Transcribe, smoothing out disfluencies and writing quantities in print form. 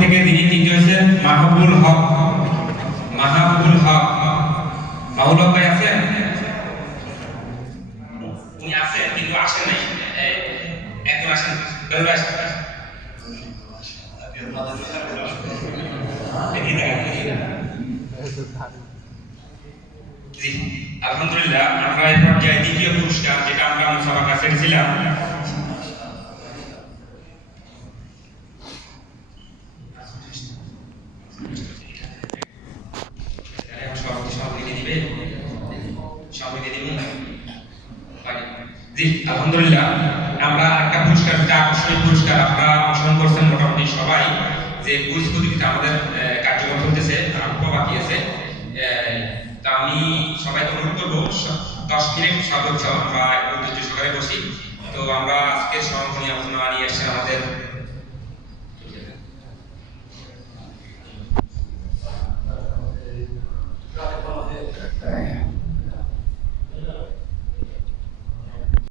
থেকে যিনি তৃতীয় হয়েছেন মাহবুবুল হক। মাহবুবুল হক মাহবুল হক ভাই আছেন? উনি আছেন কিন্তু আসেন নাই, একজন আসেন। আলহামদুলিল্লাহ, আমরা এই পর্যায়ে দ্বিতীয় পুরস্কার যেটা আমরা মুসাবাকা ছেড়েছিলাম, আলহামদুলিল্লাহ আমরা একটা পুরস্কার, যেটা আকর্ষণীয় পুরস্কার, আপনারা অংশগ্রহণ করছেন মোটামুটি সবাই। যে কুইজ প্রতিযোগিতা আমাদের কার্যক্রম চলতেছে, আরো বাকি আছে। তা আমি সবাইকে অনুরোধ করবো 10 মিনিট সর্বোচ্চ আমরা উদ্দেশ্য সহকারে বসি। তো আমরা আজকে সমাপনী আলোচনা নিয়ে এসেছেন আমাদের